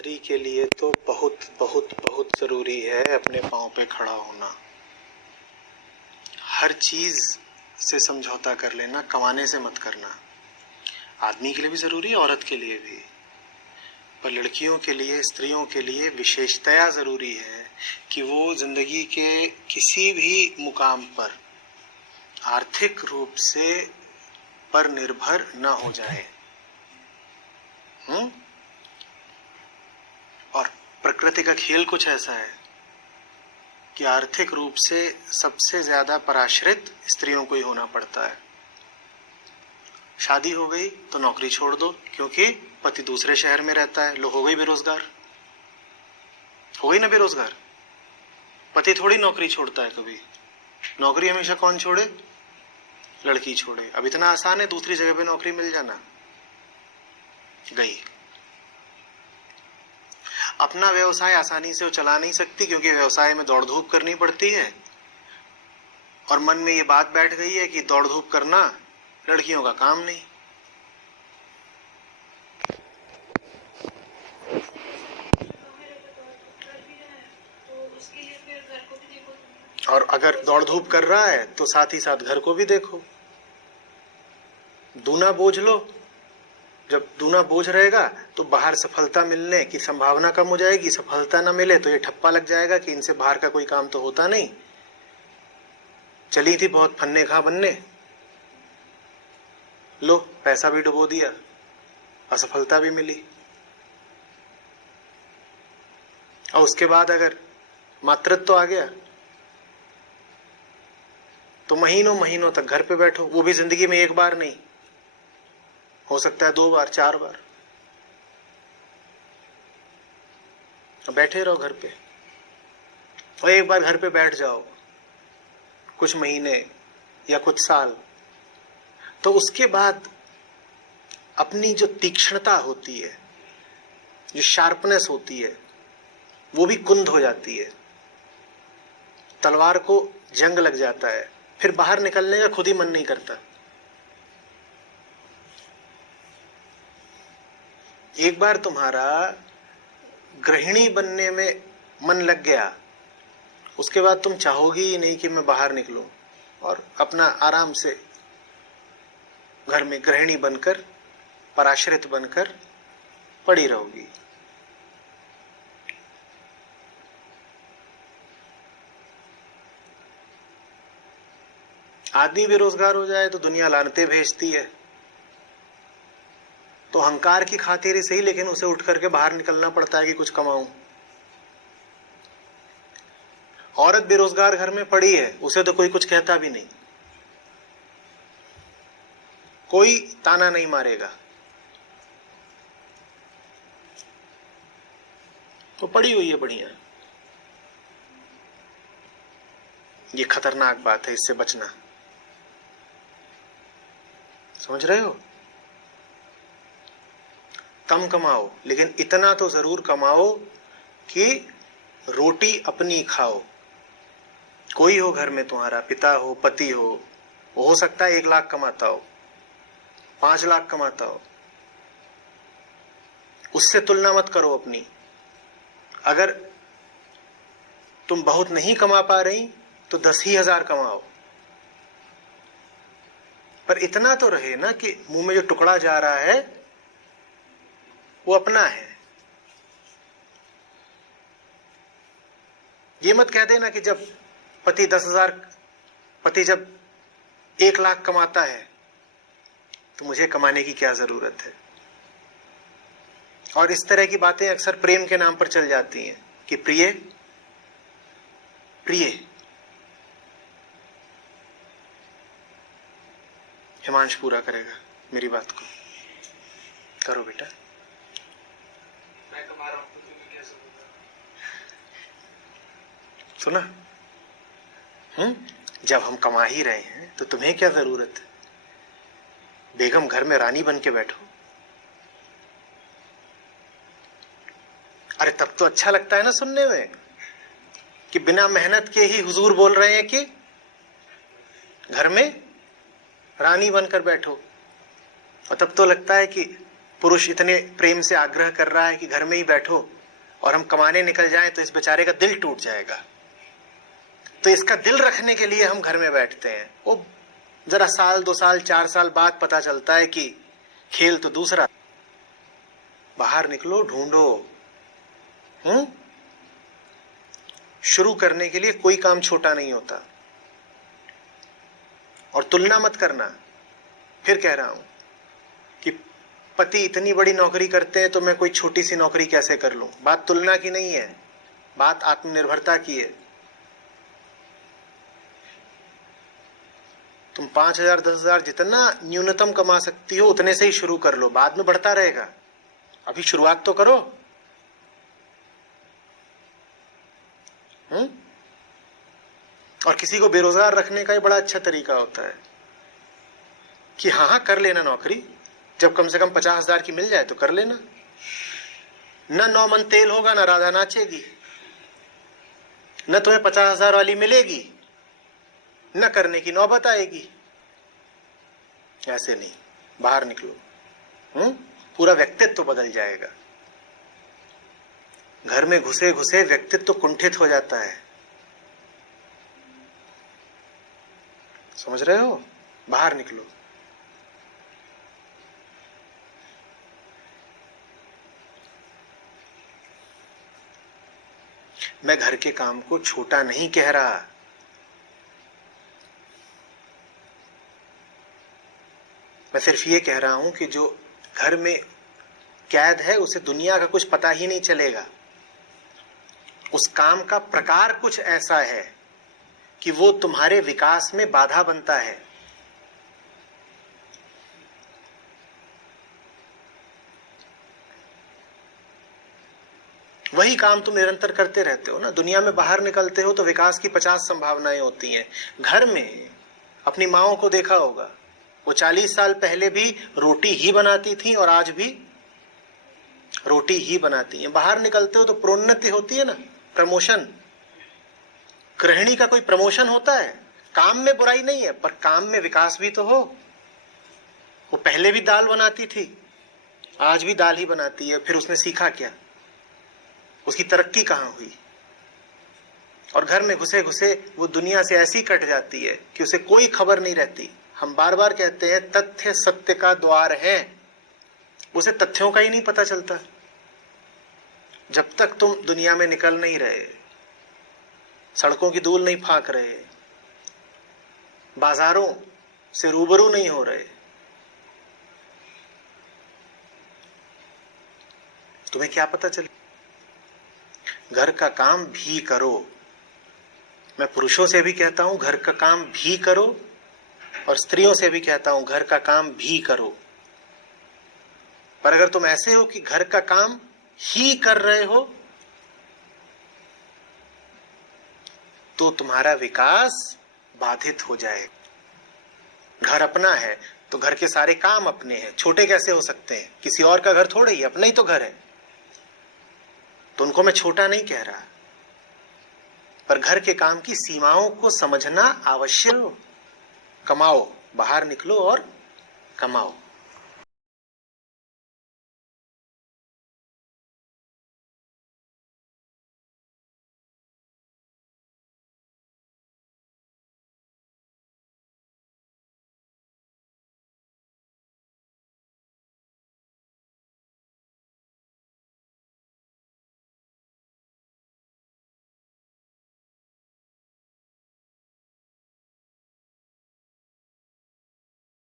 स्त्री के लिए तो बहुत बहुत बहुत जरूरी है अपने पाँव पे खड़ा होना। हर चीज से समझौता कर लेना, कमाने से मत करना। आदमी के लिए भी जरूरी है, औरत के लिए भी, पर लड़कियों के लिए, स्त्रियों के लिए विशेषतया जरूरी है कि वो जिंदगी के किसी भी मुकाम पर आर्थिक रूप से पर निर्भर न हो जाए। और प्रकृति का खेल कुछ ऐसा है कि आर्थिक रूप से सबसे ज्यादा पराश्रित स्त्रियों को ही होना पड़ता है। शादी हो गई तो नौकरी छोड़ दो, क्योंकि पति दूसरे शहर में रहता है, लोग हो गई बेरोजगार, हो गई ना बेरोजगार। पति थोड़ी नौकरी छोड़ता है कभी, नौकरी हमेशा कौन छोड़े? लड़की छोड़े। अब इतना आसान है दूसरी जगह पे नौकरी मिल जाना? गई। अपना व्यवसाय आसानी से वो चला नहीं सकती, क्योंकि व्यवसाय में दौड़ धूप करनी पड़ती है, और मन में ये बात बैठ गई है कि दौड़ धूप करना लड़कियों का काम नहीं। और अगर दौड़ धूप कर रहा है तो साथ ही साथ घर को भी देखो, दूना बोझ लो। जब दूना बोझ रहेगा तो बाहर सफलता मिलने की संभावना कम हो जाएगी, सफलता ना मिले तो ये ठप्पा लग जाएगा कि इनसे बाहर का कोई काम तो होता नहीं। चली थी बहुत फन्ने खा बनने, लो पैसा भी डुबो दिया, असफलता भी मिली। और उसके बाद अगर मातृत्व तो आ गया तो महीनों महीनों तक घर पे बैठो, वो भी जिंदगी में एक बार नहीं, हो सकता है 2 बार 4 बार। बैठे रहो घर पे, और एक बार घर पे बैठ जाओ कुछ महीने या कुछ साल, तो उसके बाद अपनी जो तीक्ष्णता होती है, जो शार्पनेस होती है, वो भी कुंद हो जाती है। तलवार को जंग लग जाता है, फिर बाहर निकलने का खुद ही मन नहीं करता। एक बार तुम्हारा गृहिणी बनने में मन लग गया, उसके बाद तुम चाहोगी ही नहीं कि मैं बाहर निकलूं, और अपना आराम से घर में गृहिणी बनकर, पराश्रित बनकर पड़ी रहोगी। आदमी बेरोजगार हो जाए तो दुनिया लानतें भेजती है, तो अहंकार की खातिर ही सही, लेकिन उसे उठ करके बाहर निकलना पड़ता है कि कुछ कमाऊं। औरत बेरोजगार घर में पड़ी है, उसे तो कोई कुछ कहता भी नहीं, कोई ताना नहीं मारेगा, तो पड़ी हुई है बढ़िया। ये खतरनाक बात है, इससे बचना। समझ रहे हो? कम कमाओ, लेकिन इतना तो जरूर कमाओ कि रोटी अपनी खाओ। कोई हो घर में, तुम्हारा पिता हो, पति हो सकता है 1 लाख कमाता हो, 5 लाख कमाता हो, उससे तुलना मत करो अपनी। अगर तुम बहुत नहीं कमा पा रही तो 10 ही हजार कमाओ, पर इतना तो रहे ना कि मुंह में जो टुकड़ा जा रहा है वो अपना है। ये मत कह देना कि जब पति 10,000, पति जब 1 लाख कमाता है तो मुझे कमाने की क्या जरूरत है। और इस तरह की बातें अक्सर प्रेम के नाम पर चल जाती हैं कि प्रिय प्रिय। हिमांश पूरा करेगा मेरी बात को, करो बेटा। मैं कमा रहा हूं तो तुम्हें क्या जरूरत है? सुना? जब हम कमा ही रहे हैं तो तुम्हें क्या जरूरत है? बेगम घर में रानी बन के बैठो। अरे तब तो अच्छा लगता है ना सुनने में कि बिना मेहनत के ही हुजूर बोल रहे हैं कि घर में रानी बनकर बैठो, और तब तो लगता है कि पुरुष इतने प्रेम से आग्रह कर रहा है कि घर में ही बैठो और हम कमाने निकल जाएं, तो इस बेचारे का दिल टूट जाएगा। तो इसका दिल रखने के लिए हम घर में बैठते हैं। वो जरा साल 2 साल 4 साल बाद पता चलता है कि खेल तो दूसरा। बाहर निकलो, ढूंढो। शुरू करने के लिए कोई काम छोटा नहीं होता। और तुलना मत करना। फिर कह रहा हूं कि पति इतनी बड़ी नौकरी करते हैं तो मैं कोई छोटी सी नौकरी कैसे कर लूं। बात तुलना की नहीं है, बात आत्मनिर्भरता की है। तुम 5,000 10,000 जितना न्यूनतम कमा सकती हो उतने से ही शुरू कर लो, बाद में बढ़ता रहेगा। अभी शुरुआत तो करो। और किसी को बेरोजगार रखने का ही बड़ा अच्छा तरीका होता है कि हाँ कर लेना नौकरी, जब कम से कम 50,000 की मिल जाए तो कर लेना। न 9 मन तेल होगा, न राधा नाचेगी, न तुम्हें 50,000 वाली मिलेगी, न करने की नौबत आएगी। ऐसे नहीं, बाहर निकलो। पूरा व्यक्तित्व बदल जाएगा। घर में घुसे घुसे व्यक्तित्व कुंठित हो जाता है। समझ रहे हो? बाहर निकलो। मैं घर के काम को छोटा नहीं कह रहा। मैं सिर्फ ये कह रहा हूं कि जो घर में कैद है उसे दुनिया का कुछ पता ही नहीं चलेगा। उस काम का प्रकार कुछ ऐसा है कि वो तुम्हारे विकास में बाधा बनता है। वही काम तुम निरंतर करते रहते हो ना। दुनिया में बाहर निकलते हो तो विकास की 50 संभावनाएं होती हैं। घर में अपनी माओं को देखा होगा, वो 40 साल पहले भी रोटी ही बनाती थी और आज भी रोटी ही बनाती हैं। बाहर निकलते हो तो प्रोन्नति होती है ना, प्रमोशन। गृहिणी का कोई प्रमोशन होता है? काम में बुराई नहीं है, पर काम में विकास भी तो हो। वो पहले भी दाल बनाती थी, आज भी दाल ही बनाती है। फिर उसने सीखा क्या? उसकी तरक्की कहां हुई? और घर में घुसे घुसे वो दुनिया से ऐसी कट जाती है कि उसे कोई खबर नहीं रहती। हम बार बार कहते हैं तथ्य सत्य का द्वार है, उसे तथ्यों का ही नहीं पता चलता। जब तक तुम दुनिया में निकल नहीं रहे, सड़कों की धूल नहीं फांक रहे, बाजारों से रूबरू नहीं हो रहे, तुम्हें क्या पता चले? घर का काम भी करो। मैं पुरुषों से भी कहता हूं घर का काम भी करो, और स्त्रियों से भी कहता हूं घर का काम भी करो। पर अगर तुम ऐसे हो कि घर का काम ही कर रहे हो तो तुम्हारा विकास बाधित हो जाए। घर अपना है तो घर के सारे काम अपने हैं। छोटे कैसे हो सकते हैं? किसी और का घर थोड़े ही, अपना ही तो घर है। तो उनको मैं छोटा नहीं कह रहा, पर घर के काम की सीमाओं को समझना आवश्यक हो। कमाओ, बाहर निकलो और कमाओ।